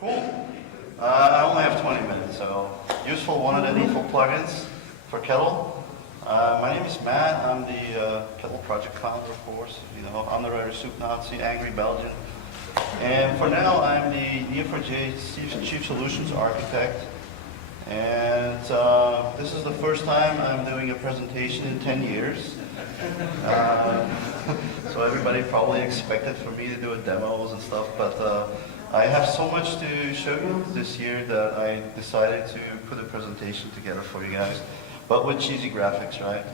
Cool. I only have 20 minutes, so useful one of the needful plugins for Kettle. My name is Matt. I'm the Kettle project founder, of course. You know, underwriter, soup Nazi, angry Belgian. And for now, I'm the Neo4j Chief Solutions Architect. And this is the first time I'm doing a presentation in 10 years. So everybody probably expected for me to do demos and stuff, but I have so much to show you this year that I decided to put a presentation together for you guys, but with cheesy graphics, right?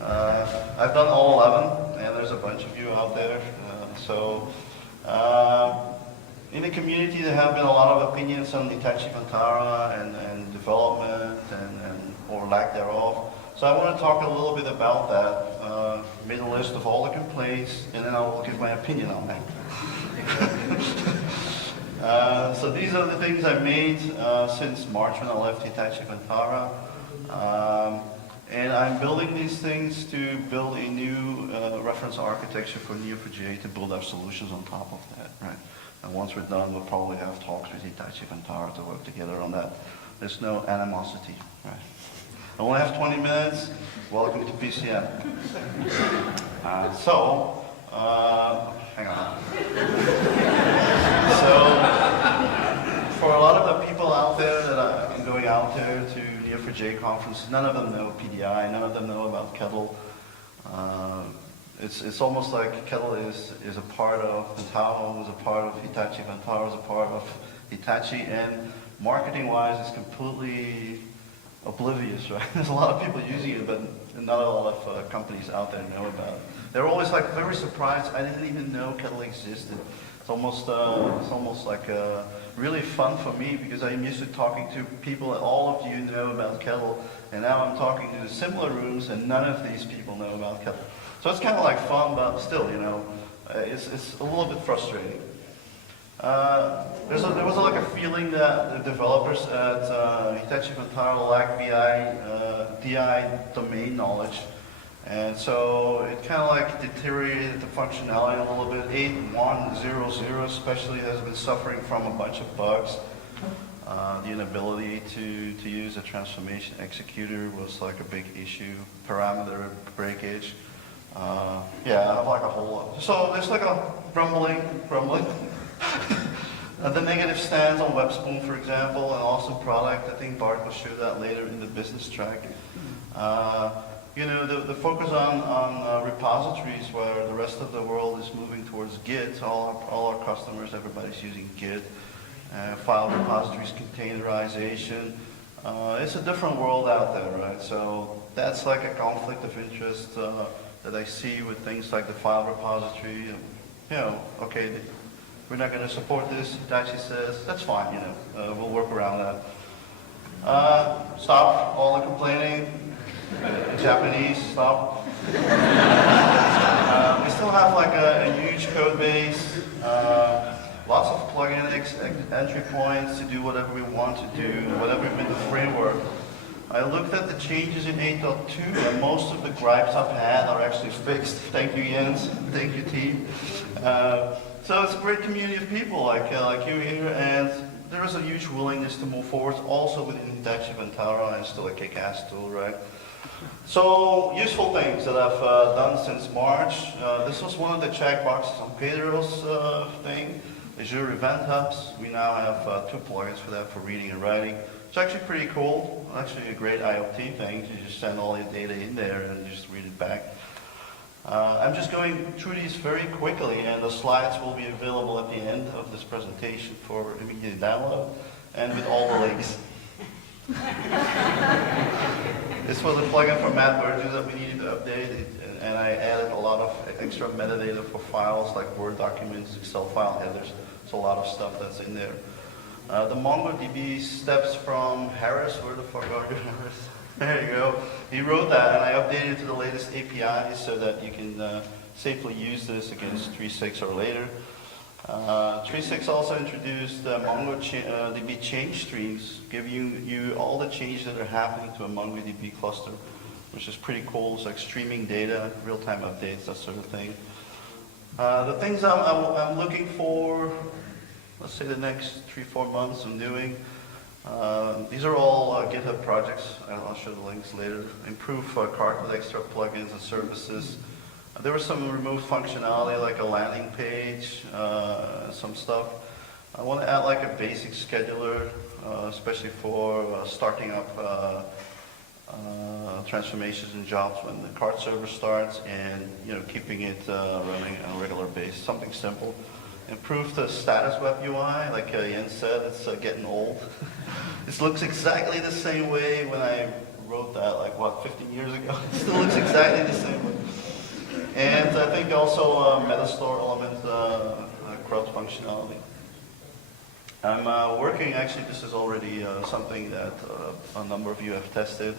I've done all 11, and there's a bunch of you out there. In the community, there have been a lot of opinions on Hitachi Vantara and development or lack thereof. So I want to talk a little bit about that, made a list of all the complaints, and then I will give my opinion on that. So these are the things I've made since March when I left Hitachi Vantara. And I'm building these things to build a new reference architecture for Neo4j to build our solutions on top of that, right? And once we're done, we'll probably have talks with Hitachi Vantara to work together on that. There's no animosity, right? I only have 20 minutes. Welcome to PCM. Hang on. So, for a lot of the people out there that I'm going out there to Neo4j conferences, none of them know PDI, none of them know about Kettle. It's almost like Kettle is a part of it-novum, is a part of Hitachi Vantara, is a part of Hitachi, and marketing-wise, it's completely oblivious, right? There's a lot of people using it, but not a lot of companies out there know about it. They're always like very surprised. I didn't even know Kettle existed. It's almost like really fun for me because I'm used to talking to people that all of you know about Kettle, and now I'm talking to the similar rooms, and none of these people know about Kettle. So it's kind of like fun, but still, you know, it's a little bit frustrating. There was like a feeling that the developers at Hitachi Vantara lack DI domain knowledge, and so it kind of like deteriorated the functionality a little bit. 8.1.0.0 especially has been suffering from a bunch of bugs. The inability to use a transformation executor was like a big issue. Parameter breakage. Yeah, I have like a whole lot. So there's like a grumbling. The negative stands on WebSpoon, for example, an awesome product. I think Bart will show that later in the business track. You know, the focus on repositories where the rest of the world is moving towards Git. All our customers, everybody's using Git. File repositories, containerization. It's a different world out there, right? So that's like a conflict of interest that I see with things like the file repository. You know, okay, we're not going to support this. Hitachi says, that's fine, you know, we'll work around that. Stop all the complaining. Japanese, stop. We still have like a huge code base, lots of plugin entry points to do whatever we want to do, whatever in the framework. I looked at the changes in 8.2, and most of the gripes I've had are actually fixed. Thank you, Jens. Thank you, team. So it's a great community of people like you here, and there is a huge willingness to move forward, also within Hitachi Vantara, and still a kick-ass tool, right? So, useful things that I've done since March. This was one of the checkboxes on Pedro's thing, Azure Event Hubs. We now have 2 plugins for that, for reading and writing. It's actually pretty cool. Actually a great IoT thing. You just send all your data in there and you just read it back. I'm just going through these very quickly, and the slides will be available at the end of this presentation for immediate download, and with all the links. This was a plugin for Matt Burgess that we needed to update, and I added a lot of extra metadata for files like Word documents, Excel file headers. It's a lot of stuff that's in there. The MongoDB steps from Harris. Where the fuck are you, Harris? There you go. He wrote that, and I updated it to the latest APIs so that you can safely use this against 3.6 or later. 3.6 also introduced MongoDB change streams, giving you all the changes that are happening to a MongoDB cluster, which is pretty cool. It's like streaming data, real-time updates, that sort of thing. The things I'm looking for, let's say the next 3-4 months I'm doing. These are all GitHub projects, and I'll show the links later. Improve cart with extra plugins and services. There was some removed functionality like a landing page, some stuff. I want to add like a basic scheduler, especially for starting up transformations and jobs when the cart server starts, and keeping it running on a regular basis. Something simple. Improve the status web UI, like Jens said, it's getting old. This looks exactly the same way when I wrote that, like what, 15 years ago? It still looks exactly the same way. And I think also Metastore element CRUD functionality. I'm working, actually this is already something that a number of you have tested.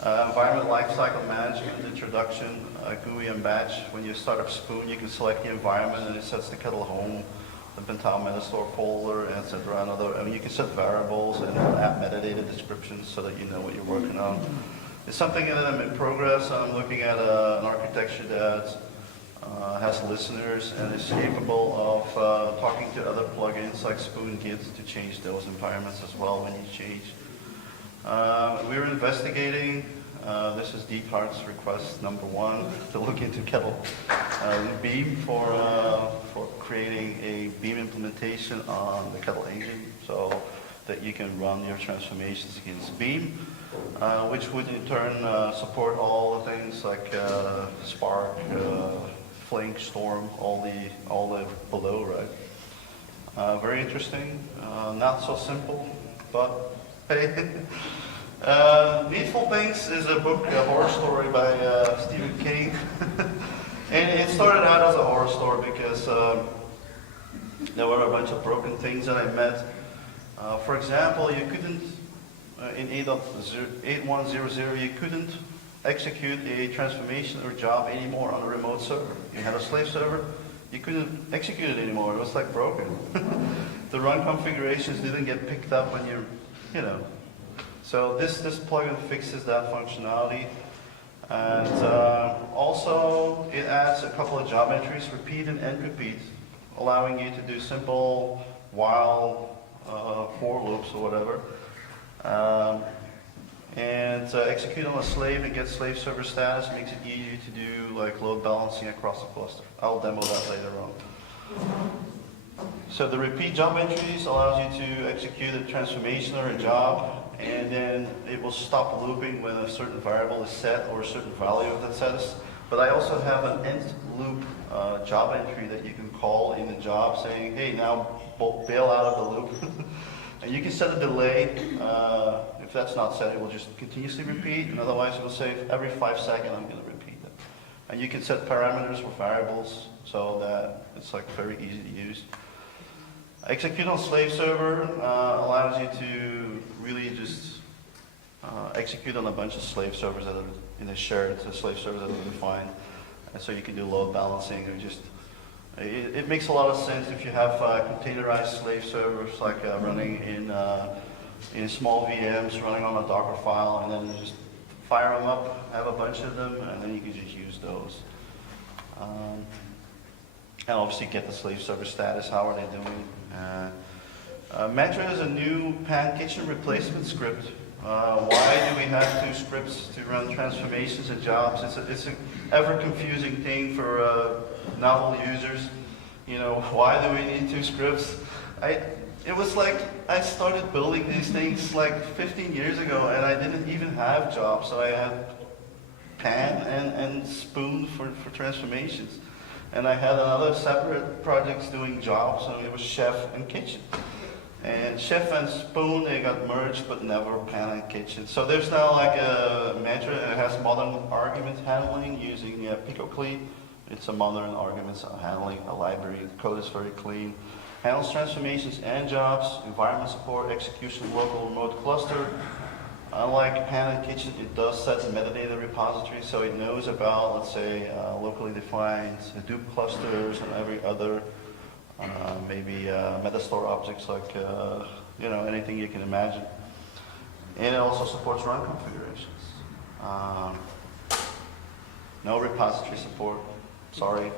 Environment lifecycle management introduction, GUI and batch. When you start up Spoon, you can select the environment and it sets the Kettle home, the Pentile Metastore folder, etc. I mean, you can set variables and app metadata descriptions so that you know what you're working on. It's something that I'm in progress. I'm looking at an architecture that has listeners and is capable of talking to other plugins like Spoon Git to change those environments as well when you change. We're investigating, this is Deepheart's request number 1, to look into Kettle Beam for creating a Beam implementation on the Kettle engine so that you can run your transformations against Beam, which would in turn support all the things like Spark, Flink, Storm, all the below, right? Very interesting, not so simple, but hey. Needful Things is a book, a horror story by Stephen King. And it started out as a horror story because there were a bunch of broken things that I met. For example, you couldn't, in 8.1.0.0, you couldn't execute a transformation or job anymore on a remote server. You had a slave server, you couldn't execute it anymore. It was like broken. The run configurations didn't get picked up when So this plugin fixes that functionality. And also it adds a couple of job entries, repeat and end repeat, allowing you to do simple while for loops or whatever. Execute on a slave and get slave server status makes it easy to do like load balancing across the cluster. I'll demo that later on. So the repeat job entries allows you to execute a transformation or a job, and then it will stop looping when a certain variable is set or a certain value of that status. But I also have an end loop job entry that you can call in the job saying, hey, now bail out of the loop. And you can set a delay. If that's not set, it will just continuously repeat, and otherwise it will say every 5 seconds I'm going to repeat it. And you can set parameters for variables so that it's like very easy to use. Execute on slave server allows you to really just execute on a bunch of slave servers that are in a shared slave servers that are defined. And so you can do load balancing or just, it makes a lot of sense if you have containerized slave servers like running in small VMs, running on a Docker file, and then just fire them up, have a bunch of them, and then you can just use those. And obviously get the slave server status, how are they doing. Metro is a new pan kitchen replacement script. Why do we have 2 scripts to run transformations and jobs? It's an ever confusing thing for novel users. Why do we need 2 scripts? It was like I started building these things like 15 years ago, and I didn't even have jobs, so I had pan and spoon for transformations. And I had another separate projects doing jobs, so it was chef and kitchen. And chef and spoon, they got merged, but never pan and kitchen. So there's now like a mantra, and it has modern argument handling using PicoClean. It's a modern arguments handling a library. The code is very clean. Handles transformations and jobs, environment support, execution, local, remote cluster. Unlike pan and kitchen, it does set the metadata repository, so it knows about, let's say, locally defined Hadoop clusters and every other, maybe Metastore objects like, anything you can imagine. And it also supports run configurations. No repository support, sorry.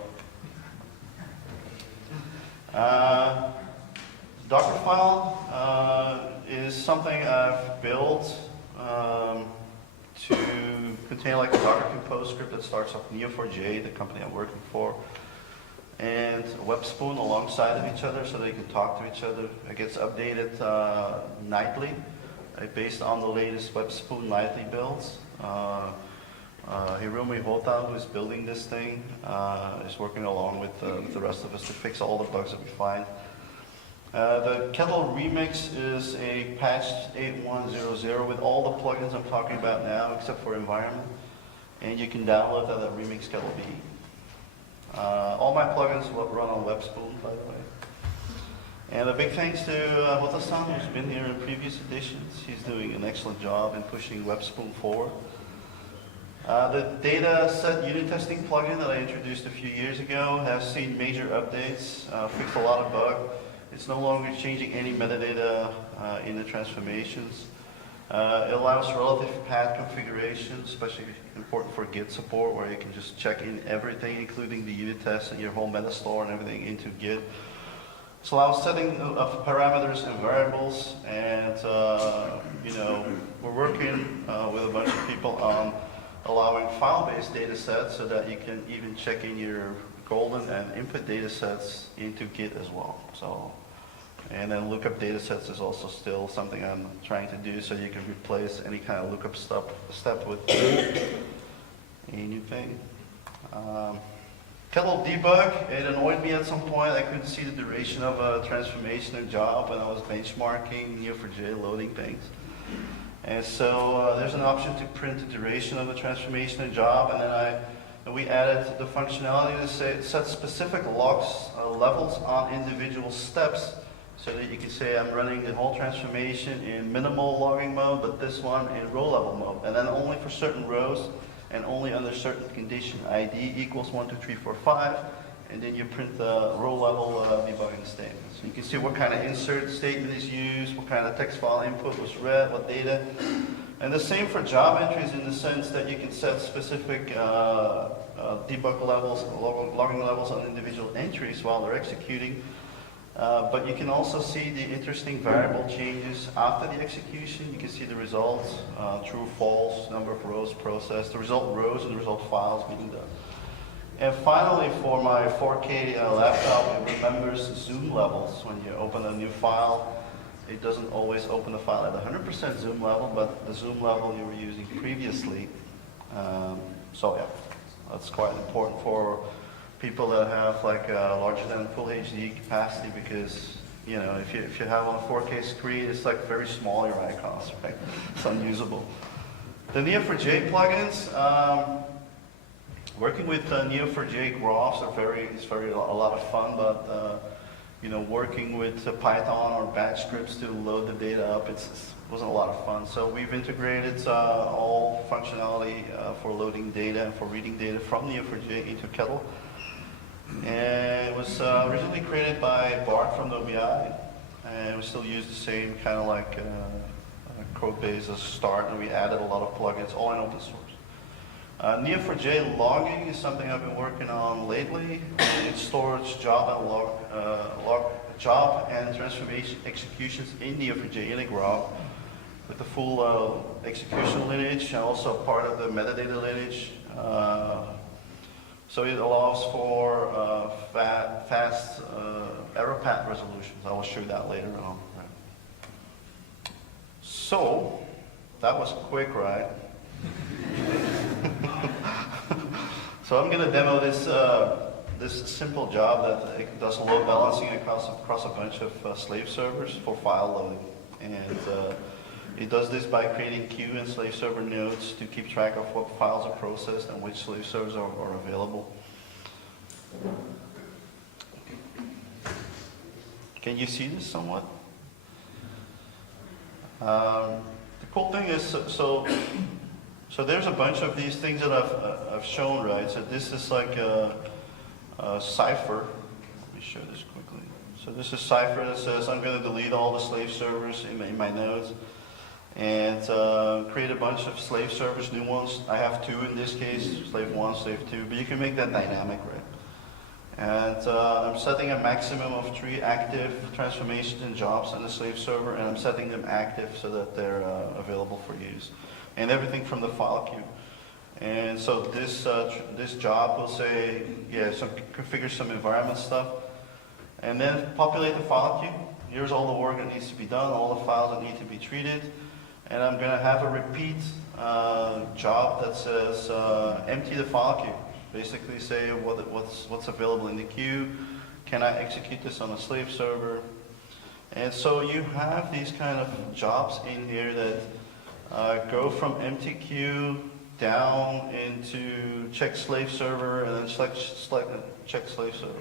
Dockerfile is something I've built to contain like a Docker Compose script that starts up Neo4j, the company I'm working for, and WebSpoon alongside of each other so they can talk to each other. It gets updated nightly based on the latest WebSpoon nightly builds. Hirumi Hota, who is building this thing, is working along with the rest of us to fix all the bugs that we find. The Kettle remix is a patched 8.1.0.0 with all the plugins I'm talking about now, except for environment. And you can download that at Remix Kettle B. All my plugins will run on WebSpoon, by the way. And a big thanks to Hota-san, who's been here in previous editions. He's doing an excellent job in pushing WebSpoon forward. The data set unit testing plugin that I introduced a few years ago has seen major updates, fixed a lot of bugs. It's no longer changing any metadata in the transformations. It allows relative path configuration, especially important for Git support, where you can just check in everything, including the unit tests and your whole meta store and everything into Git. It allows setting of parameters and variables, and we're working with a bunch of people on allowing file-based data sets so that you can even check in your golden and input data sets into Git as well. And then lookup data sets is also still something I'm trying to do, so you can replace any kind of lookup step with a new thing. Kettle debug, it annoyed me at some point. I couldn't see the duration of a transformation or job when I was benchmarking Neo4j loading things. And so there's an option to print the duration of a transformation or job, and then we added the functionality to set specific logs levels on individual steps, so that you can say I'm running the whole transformation in minimal logging mode, but this one in row level mode, and then only for certain rows and only under certain condition. ID equals 1, 2, 3, 4, 5, and then you print the row level debugging statement. So you can see what kind of insert statement is used, what kind of text file input was read, what data. And the same for job entries in the sense that you can set specific debug levels, logging levels on individual entries while they're executing. But you can also see the interesting variable changes after the execution. You can see the results, true, false, number of rows processed, the result rows and the result files being done. And finally, for my 4K laptop, it remembers zoom levels. When you open a new file, it doesn't always open the file at 100% zoom level, but the zoom level you were using previously. So yeah, that's quite important for people that have like larger than full HD capacity, because if you have on a 4K screen, it's like very small, your icons, right? It's unusable. The Neo4j plugins, working with Neo4j graphs is a lot of fun, but working with Python or batch scripts to load the data up, it wasn't a lot of fun. So we've integrated all functionality for loading data and for reading data from Neo4j into Kettle. And it was originally created by Bart from OBI, and we still use the same kind of like code base as start, and we added a lot of plugins, all in open source. Neo4j Logging is something I've been working on lately. It stores job and transformation executions in Neo4j in a graph with the full execution lineage, and also part of the metadata lineage. So it allows for fast error path resolutions. I will show you that later on. So that was quick, right? So I'm going to demo this simple job that does load balancing across a bunch of slave servers for file loading. And it does this by creating queue and slave server nodes to keep track of what files are processed and which slave servers are available. Can you see this somewhat? The cool thing is, so there's a bunch of these things that I've shown, right? So this is like a cipher. Let me show this quickly. So this is cipher that says I'm going to delete all the slave servers in my nodes and create a bunch of slave servers, new ones. I have 2 in this case, slave 1, slave 2, but you can make that dynamic, right? And I'm setting a maximum of 3 active transformations and jobs on the slave server, and I'm setting them active so that they're available for use. And everything from the file queue. And so this job will say, configure some environment stuff, and then populate the file queue. Here's all the work that needs to be done, all the files that need to be treated. And I'm going to have a repeat job that says empty the file queue. Basically say what's available in the queue. Can I execute this on a slave server? And so you have these kind of jobs in here that go from empty queue down into check slave server and then select check slave server.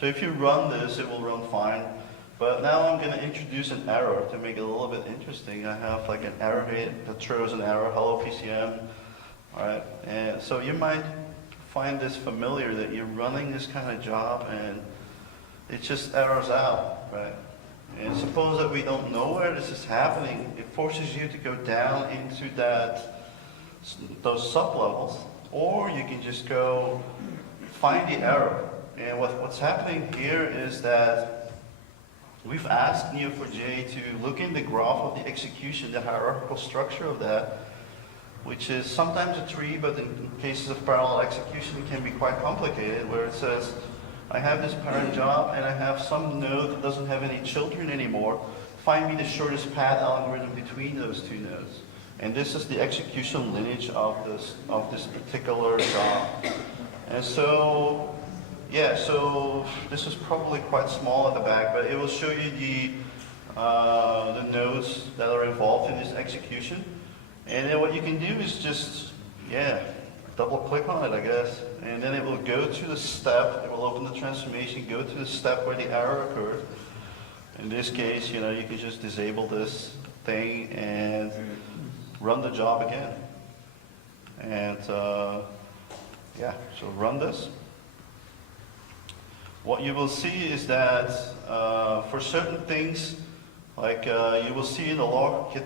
So if you run this, it will run fine. But now I'm going to introduce an error to make it a little bit interesting. I have like an error here that throws an error, hello PCM. All right, and so you might find this familiar that you're running this kind of job and it just errors out, right? And suppose that we don't know where this is happening, it forces you to go down into those sublevels, or you can just go find the error. And what's happening here is that we've asked Neo4j to look in the graph of the execution, the hierarchical structure of that, which is sometimes a tree, but in cases of parallel execution, it can be quite complicated, where it says, I have this parent job, and I have some node that doesn't have any children anymore. Find me the shortest path algorithm between those 2 nodes. And this is the execution lineage of this particular job. And so, so this is probably quite small at the back, but it will show you the nodes that are involved in this execution. And then what you can do is just, double click on it, I guess. And then it will go to the step, it will open the transformation, go to the step where the error occurred. In this case, you can just disable this thing and run the job again. And so run this. What you will see is that for certain things, like you will see in the log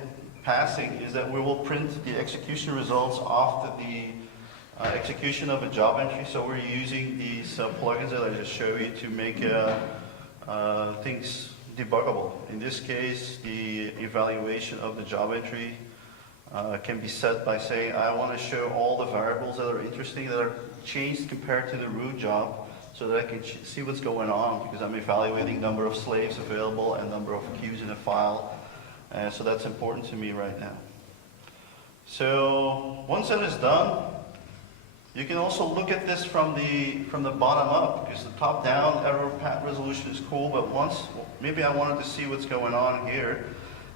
passing, is that we will print the execution results after the execution of a job entry. So we're using these plugins that I just showed you to make things debuggable. In this case, the evaluation of the job entry can be set by saying, I want to show all the variables that are interesting, that are changed compared to the root job, so that I can see what's going on, because I'm evaluating number of slaves available and number of queues in a file. So that's important to me right now. So once that is done, you can also look at this from the bottom up, because the top down error path resolution is cool, but maybe I wanted to see what's going on here.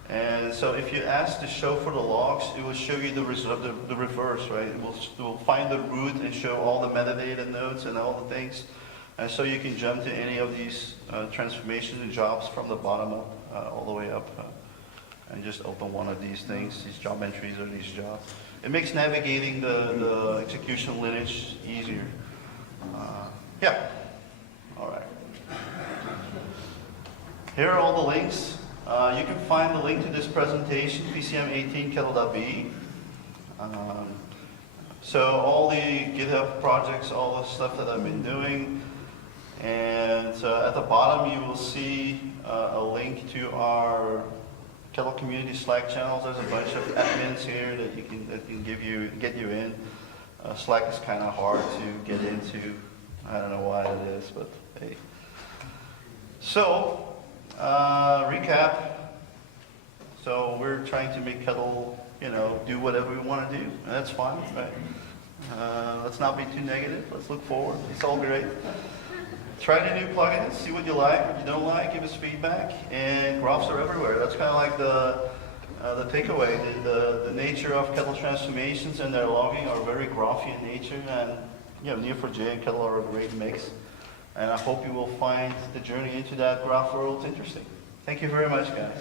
And so if you ask to show for the logs, it will show you the reverse, right? It will find the root and show all the metadata nodes and all the things. And so you can jump to any of these transformations and jobs from the bottom up, all the way up, and just open one of these things, these job entries or these jobs. It makes navigating the execution lineage easier. All right. Here are all the links. You can find the link to this presentation, PCM18 Kettle.be. So all the GitHub projects, all the stuff that I've been doing. And at the bottom you will see a link to our Kettle community Slack channels. There's a bunch of admins here that can get you in. Slack is kind of hard to get into. I don't know why it is, but hey. So, recap. So we're trying to make Kettle, do whatever we want to do, and that's fine, right? Let's not be too negative. Let's look forward. It's all great. Try the new plugins, see what you like, what you don't like, give us feedback, and graphs are everywhere. That's kind of like the takeaway. The nature of Kettle transformations and their logging are very graphy in nature, and Neo4j and Kettle are a great mix. And I hope you will find the journey into that graph world interesting. Thank you very much, guys.